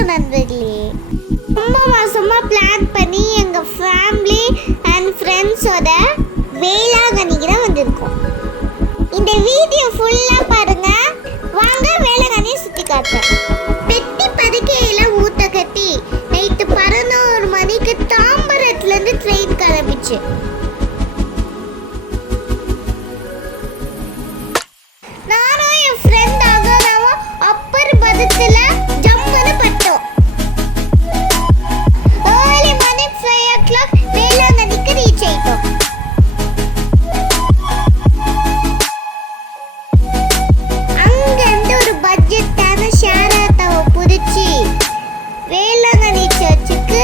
வாங்க நண்பர்களே, ரொம்ப மாசமா பிளான் பண்ணி எங்க ஃபேமிலி அண்ட் ஃப்ரெண்ட்ஸோட வேளாங்கண்ணிக்கு தான் வந்திருக்கோம். இந்த வீடியோ ஃபுல்லா பாருங்க. வாங்க வேளாங்கண்ணி சுத்தி காட்டுறேன். பெட்டி பதுக்கையில ஊத்த கட்டி நைட்டு 11 மணிக்கு தாம்பரத்துல இருந்து ட்ரெயின் கிளம்பிச்சு. நானும் என் ஃப்ரெண்ட் ஆகாதவன் அப்பர் பதத்துல ஜம்முன்னு பட்டோம். ஏர்லி மார்னிங் 5 o'clock வேளாங்கண்ணிக்கு ரீச் ஆயிட்டோம். அங்கிருந்து ஒரு பட்ஜெட்டான ஷேர் ஆட்டோவை புடிச்சு வேளாங்கண்ணி சர்ச்சுக்கு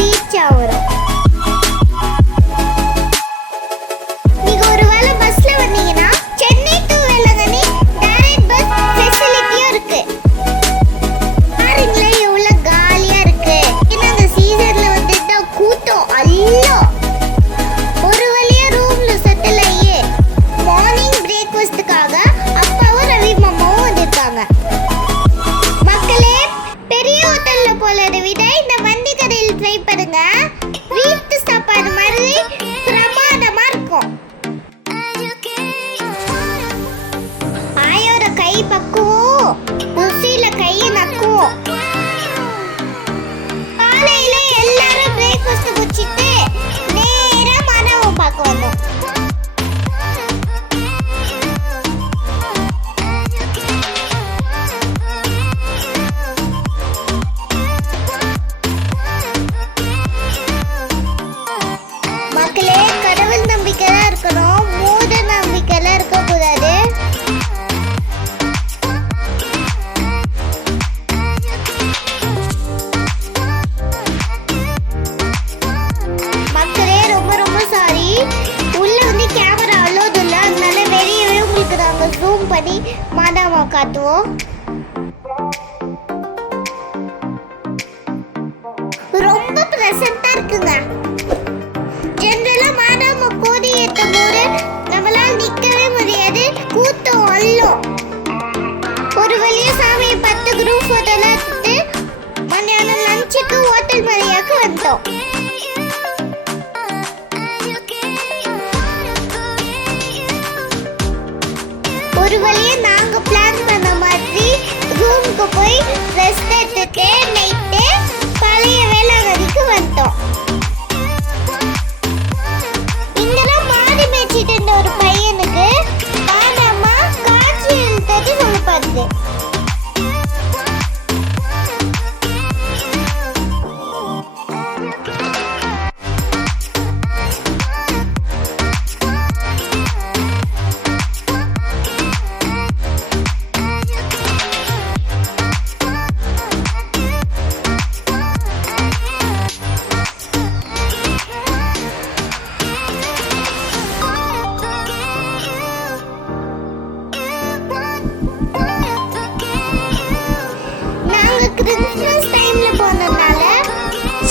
ரீச் ஆகிறோம். நீங்க ஒருவேளை பஸ்ல வந்தீங்கன்னா Chennai to Velankanni direct bus ஃபெசிலிட்டியும் இருக்கு. பாருங்களேன் எவ்வளவு காலியா இருக்கு. ஏன்னா அந்த சீசன்ல வந்துட்டு கூட்டம் அல்லோ. ஒரு வழியா ரூம்ல செட்டில் ஆகி மார்னிங் பிரேக்ஃபாஸ்டுக்காக அப்பாவும் ரவி மாமாவும் வந்திருக்காங்க. மக்களே, பெரிய ஹோட்டல்ல போலதை விட இந்த வண்டி கடையில் ட்ரை பண்ணுங்க. வீட்டு சாப்பாடு மாதிரி பிரமாதமா இருக்கும். ஆயோட கை பக்குவோம், ருசியில கையை நக்குவோம். காலையில எல்லாரும் பிரேக்ஃபாஸ்ட் முடிச்சிட்டு நேரா மாதாவை பார்க்க வந்தோம். மக்களே, கடவுள் நம்பிக்கைதான் இருக்கணும், மூட நம்பிக்கைலாம் இருக்கக்கூடாது. மக்களே, ரொம்ப ரொம்ப சாரி, உள்ள வந்து கேமரா அலோட் இல்லை, அதனால வெளியவே உங்களுக்கு நாங்கள் ஜூம் பண்ணி மாதாவை காட்டுவோம். ரொம்ப ப்ரெசண்டா இருக்குங்க. ஜெனரலா மாதாவை கோதி ஏற்றும் போது நம்மளால நிக்கவே முடியாது, கூட்டம் அள்ளும். ஒரு வழியா சாமியை 10 குரூப் போட்டோலாம் எடுத்துட்டு மத்தியானம் லஞ்சுக்கு ஹோட்டல் மரியாக்கு வந்தோம். ஒரு வழியா நாங்க பிளான் பண்ண மாதிரி ரூமுக்கு போய் ரெஸ்ட் எடுத்துட்டு நைட்டு பழைய வேளாங்கண்ணிக்கு வந்தோம். இங்கெல்லாம் மாடு மேய்ச்சிட்டு இருந்த ஒரு பையனுக்கு மாதாம்மா காட்சி எழுத்தது கொடுப்பாரு. கிறிஸ்மஸ் டைம்ல போனதுனால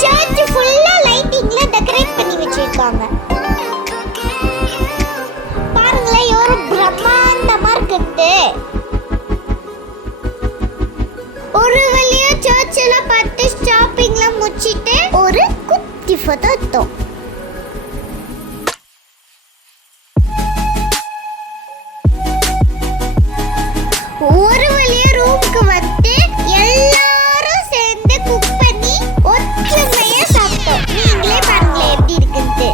சர்ச் ஃபுல்லா லைட்டிங்ல டெக்கரேட் பண்ணி வச்சிருக்காங்க. பாருங்களேன் எவ்வளவு பிரம்மாண்டமா இருக்குது. ஒரு வழியா சர்ச்ல பார்த்து ஷாப்பிங்லாம் முடிச்சிட்டு ஒரு குட்டி போட்டோ எடுத்தோம். ஒரு வழியா ரூமுக்கு வந்து எல்லாரும் சேர்ந்து குக் பண்ணி ஒற்றுமையா சாப்பிட்டோம். நீங்களே பாருங்களேன் எப்படி இருக்குன்னு.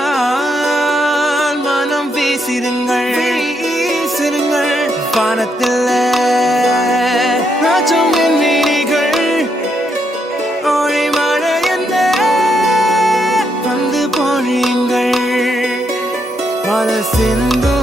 புன்னகையால் மனம் வீசிருங்கள் வானத்தில் ராஜம் மீனிகள் ஒளி மழை என்ன வந்து பொழியுங்கள் பல சிந்து